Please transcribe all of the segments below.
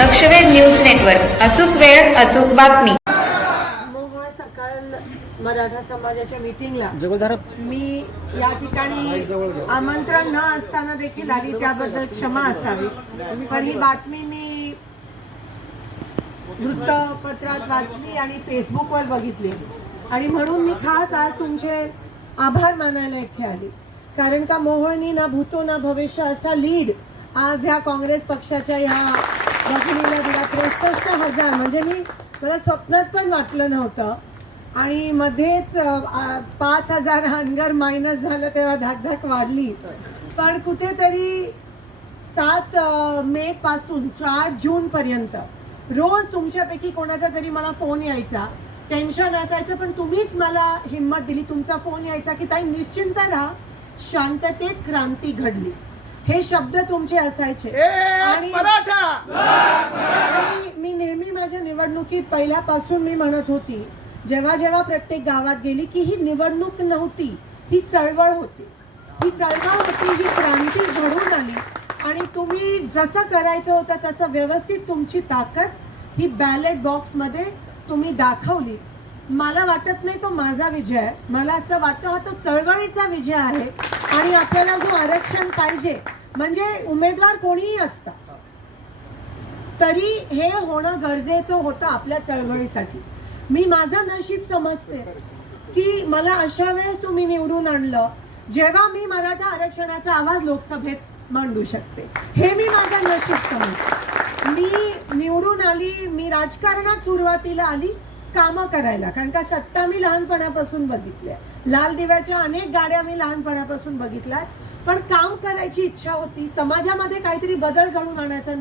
लक्षवेध news network. अचूक वेळ अचूक बातमी. मोहोळ सकाळ मराठा समाजाच्या मीटिंगला मी या ठिकाणी आमंत्रण न असताना देखील आली त्याबद्दल क्षमा असावी. पण ही बातमी मी वृत्तपत्रात वाचली आणि फेसबुकवर बघितली. आणि म्हणून मी खास आज तुमचे आभार मानायला इथे आली. कारण का मोहोळनी ना भूतो ना भविष्य असा लीड आज ह्या काँग्रेस पक्षाच्या ह्या बघणीला दिला त्रेसष्ट हजार. म्हणजे मी मला स्वप्नात पण वाटलं नव्हतं. आणि मध्येच पाच हजार हंगर मायनस झालं तेव्हा धाकधाक वाढली. पण कुठेतरी सात मे पासून चार जून पर्यंत रोज तुमच्यापैकी कोणाचा तरी मला फोन यायचा. टेन्शन असायचं पण तुम्हीच मला हिंमत दिली. तुमचा फोन यायचा की ताई निश्चिंत राहा. शांततेत क्रांती घडली. हे शब्द तुमचे असायचे. आणि आणि मी नेहमी माझ्या निवडणुकीत पहिल्यापासून मी म्हणत होती जेव्हा जेव्हा प्रत्येक गावात गेली की ही निवडणूक नव्हती ही चळवळ होती. ही चळवळ होती ही क्रांती घडून आली. आणि तुम्ही जसं करायचं होतं तसं व्यवस्थित तुमची ताकद ही बॅलेट बॉक्समध्ये तुम्ही दाखवली. मला वाटत नाही तो माझा विजय आहे. मला असं वाटतं हा तो चळवळीचा विजय आहे. आणि आपल्याला जो आरक्षण पाहिजे म्हणजे उमेदवार कोणीही असतात. तरी हे होणं गरजेचं होतं आपल्या चळवळीसाठी. मी माझं नशीब समजते की मला अशा वेळेस तुम्ही निवडून आणलं जेव्हा मी मराठा आरक्षणाचा आवाज लोकसभेत मांडू शकते. हे मी माझं नशीब समजते. मी निवडून आली मी राजकारणात सुरुवातीला आली कामं करायला. कारण का सत्ता मी लहानपणापासून बघितल्या लाल दिव्याच्या अनेक गाड्या मी लहानपणापासून बघितल्या पण काम करायची इच्छा होती समाजामध्ये काहीतरी बदल घडून आणायचा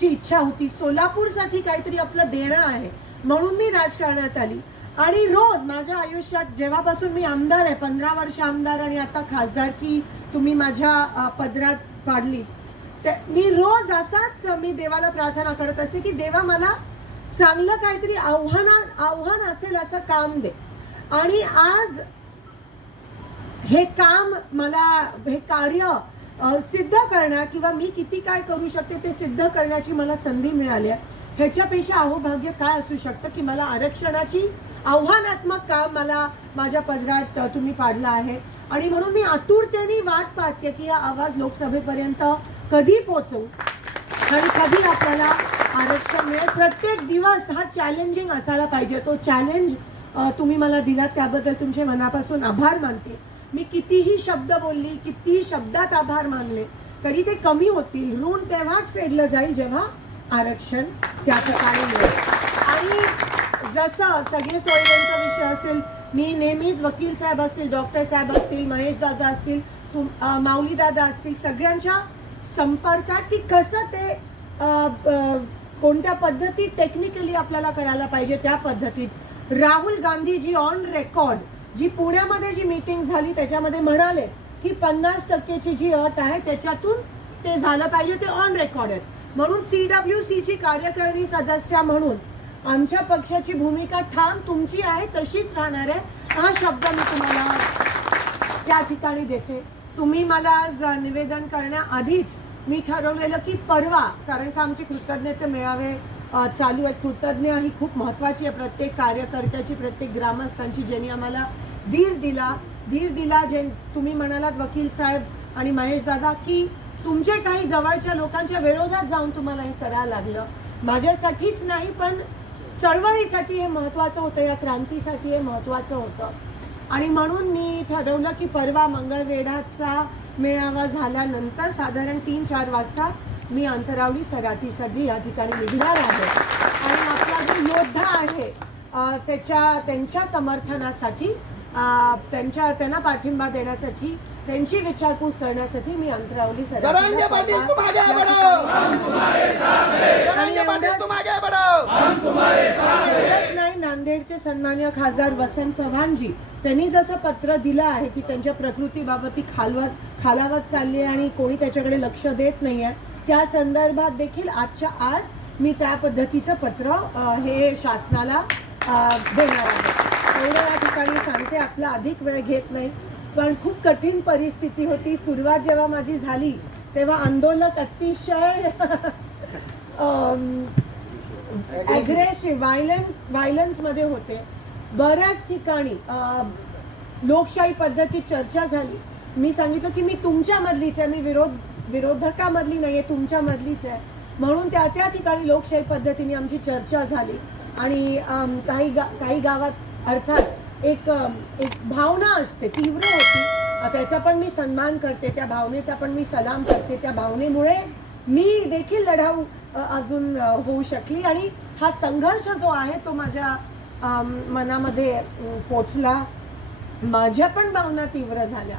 ची इच्छा होती. सोलापूरसाठी काहीतरी आपलं देणं आहे म्हणून मी राजकारणात आली. आणि रोज माझ्या आयुष्यात जेव्हापासून मी आमदार आहे पंधरा वर्ष आमदार आणि आता खासदारकी तुम्ही माझ्या पदरात पाडली ते मी रोज असाच मी देवाला प्रार्थना करत असते की देवा मला चांगलं काहीतरी आव्हाना आव्हान असेल असं काम दे. आणि आज हे काम मला हे कार्य सिद्ध करणं किंवा मी किती काय करू शकते ते सिद्ध करण्याची मला संधी मिळाली आहे. ह्याच्यापेक्षा अहोभाग्य काय असू शकतं की मला आरक्षणाची आव्हानात्मक काम मला माझ्या पदरात तुम्ही पाडलं आहे. आणि म्हणून मी आतुरतेने वाट पाहते की हा आवाज लोकसभेपर्यंत कधी पोचवू आणि कधी आपल्याला आरक्षण मिळेल? प्रत्येक दिवस हा चॅलेंजिंग असायला पाहिजे. तो चॅलेंज तुम्ही मला दिला त्याबद्दल तुमचे मनापासून आभार मानते. मी कितीही शब्द बोलली कितीही शब्दात आभार मानले तरी ते कमी होतील. ऋण तेव्हाच फेडलं जाईल जेव्हा आरक्षण त्या ठिकाणी मिळेल. आणि जसं सगळे सोयऱ्यांचा विषय असेल मी नेहमीच वकील साहेब असतील डॉक्टर साहेब असतील महेश दादा असतील तुम माऊली दादा असतील सगळ्यांच्या संपर्कात की कसं ते कोणत्या पद्धतीत टेक्निकली आपल्याला करायला पाहिजे त्या पद्धतीत. राहुल गांधीजी ऑन रेकॉर्ड जी पुण्यामध्ये जी मीटिंग झाली त्याच्यामध्ये म्हणाले की पन्नास टक्केची जी अट आहे त्याच्यातून ते झालं पाहिजे ते ऑन रेकॉर्ड आहेत. म्हणून सी डब्ल्यू ची कार्यकारिणी सदस्य म्हणून आमच्या पक्षाची भूमिका ठाम तुमची आहे तशीच राहणार आहे. हा शब्द मी तुम्हाला त्या ठिकाणी देते. तुम्ही मला आज निवेदन करण्याआधीच मी ठरवलेलं की परवा कारण का आमचे कृतज्ञते मेळावे चालू आहेत. कृतज्ञ ही खूप महत्वाची आहे प्रत्येक कार्यकर्त्याची प्रत्येक ग्रामस्थांची. ज्यांनी आम्हाला धीर दिला धीर दिला जे तुम्ही म्हणालात वकील साहेब आणि महेश दादा की तुमचे काही जवळच्या लोकांच्या विरोधात जाऊन तुम्हाला हे करायला लागलं. माझ्यासाठीच नाही पण चळवळीसाठी हे महत्त्वाचं होतं या क्रांतीसाठी हे महत्त्वाचं होतं. आणि म्हणून मी ठरवलं की परवा मंगळवेढाचा मेळावा झाल्यानंतर साधारण तीन चार वाजता मी अंतरावली सराटीसाठी या ठिकाणी निघणार आहे. आणि आपला जो योद्धा आहे त्याच्या त्यांच्या समर्थनासाठी त्यांच्या त्यांना पाठिंबा देण्यासाठी त्यांची विचारपूस करण्यासाठी मी अंतरावली नाही नांदेडचे सन्मान्य खासदार वसंत चव्हाणजी त्यांनी जसं पत्र दिलं आहे की त्यांच्या प्रकृतीबाबत ती खालवत खालावत चालली आहे आणि कोणी त्याच्याकडे लक्ष देत नाही आहे त्या संदर्भात देखील आजच्या आज मी त्या पद्धतीचं पत्र हे शासनाला देणार आहे. एवढं या ठिकाणी सांगते आपला अधिक वेळ घेत नाही. पण खूप कठीण परिस्थिती होती. सुरुवात जेव्हा माझी झाली तेव्हा आंदोलक अतिशय ॲग्रेसिव्ह अग्रेसिव्ह व्हायलन्समध्ये होते. बऱ्याच ठिकाणी लोकशाही पद्धतीत चर्चा झाली. मी सांगितलं की मी तुमच्यामधलीच आहे. मी विरोध विरोधकामधली नाहीये आहे तुमच्यामधलीच आहे. म्हणून त्या त्या ठिकाणी लोकशाही पद्धतीने आमची चर्चा झाली. आणि काही गा काही गावात अर्थात एक एक भावना असते तीव्र होती. त्याचा पण मी सन्मान करते त्या भावनेचा पण मी सलाम करते. त्या भावनेमुळे मी देखील लढाऊ अजून होऊ शकली. आणि हा संघर्ष जो आहे तो माझ्या मनामध्ये पोचला. माझ्या पण भावना तीव्र झाल्या.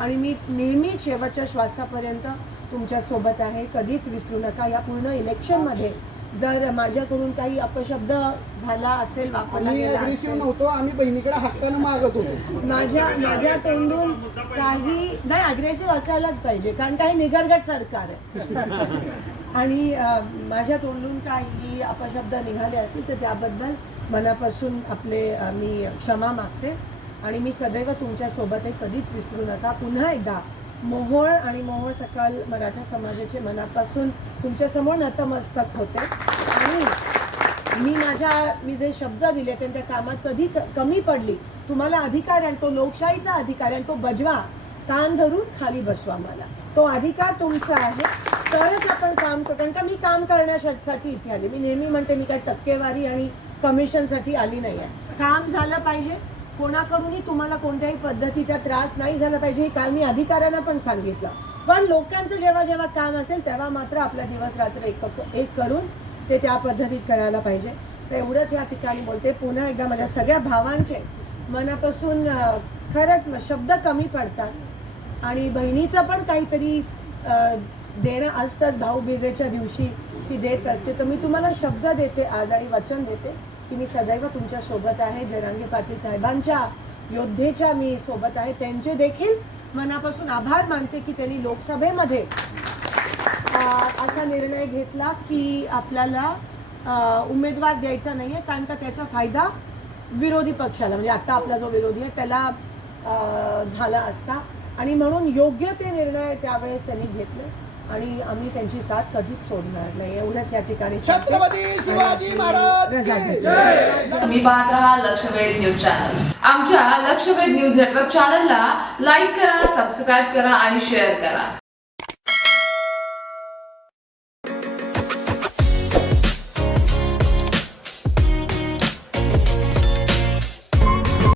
आणि मी नेहमी शेवटच्या श्वासापर्यंत तुमच्यासोबत आहे. कधीच विसरू नका. या पूर्ण इलेक्शनमध्ये जर माझ्याकडून काही अपशब्द झाला असेल वापरला आम्ही गेला अग्रेसिव्ह असेल. नव्हतो. आम्ही बहिणीकडे हक्कानं मागत होतो. माझ्या माझ्या तोंडून काही नाही अग्रेसिव्ह असायलाच पाहिजे कारण काही निगरगट सरकार आहे. आणि अं, माझ्या तोंडून काही अपशब्द निघाले असतील तर त्याबद्दल मनापासून आपले अं, मी क्षमा मागते. आणि मी सदैव तुमच्यासोबतही आहे कधीच विसरू नका. पुन्हा एकदा मोहोळ आणि मोहोळ सकल मराठा समाजाचे मनापासून तुमच्यासमोर नतमस्तक होते. आणि मी माझ्या मी जे शब्द दिले ते त्या कामात कधी कमी पडली तुम्हाला अधिकार आणि तो लोकशाहीचा अधिकार आणि तो बजवा. कान धरून खाली बसवा मला. तो अधिकार तुमचा आहे. तरच आपण काम करतो कारण का मी काम करण्यासाठी इथे आले. मी नेहमी म्हणते मी काय टक्केवारी आणि कमिशनसाठी आली नाही आहे. काम झालं पाहिजे. कोणाकडूनही तुम्हाला कोणत्याही पद्धतीचा त्रास नाही झाला पाहिजे हे काल मी अधिकाऱ्यांना पण सांगितलं. पण लोकांचं जेव्हा जेव्हा काम असेल तेव्हा मात्र आपला दिवस रात्र एक एक करून ते त्या पद्धतीत करायला पाहिजे. तर एवढंच या ठिकाणी बोलते. पुन्हा एकदा माझ्या सगळ्या भावांचे मनापासून खरंच शब्द कमी पडतात. आणि बहिणीचं पण काहीतरी देणं असतंच. भाऊबीजेच्या दिवशी ती देत असते. तर मी तुम्हाला शब्द देते आज आणि वचन देते. की मी सदैव तुमच्यासोबत आहे जरांगे पाटील साहेबांच्या योद्धेच्या मी सोबत आहे. त्यांचे देखील मनापासून आभार मानते की त्यांनी लोकसभेमध्ये असा निर्णय घेतला की आपल्याला उमेदवार द्यायचा नाहीये कारण का त्याचा फायदा विरोधी पक्षाला म्हणजे आता आपला जो विरोधी आहे त्याला झाला असता. आणि म्हणून योग्य ते निर्णय त्यावेळेस त्यांनी घेतले. आणि आम्ही त्यांची साथ कधीच सोडणार नाही एवढंच या ठिकाणी. छत्रपती शिवाजी महाराज. तुम्ही पाहत राहा लक्षवेध न्यूज चॅनल आमच्या लक्षवेध न्यूज नेटवर्क चॅनलला लाईक करा सबस्क्राईब करा आणि शेअर करा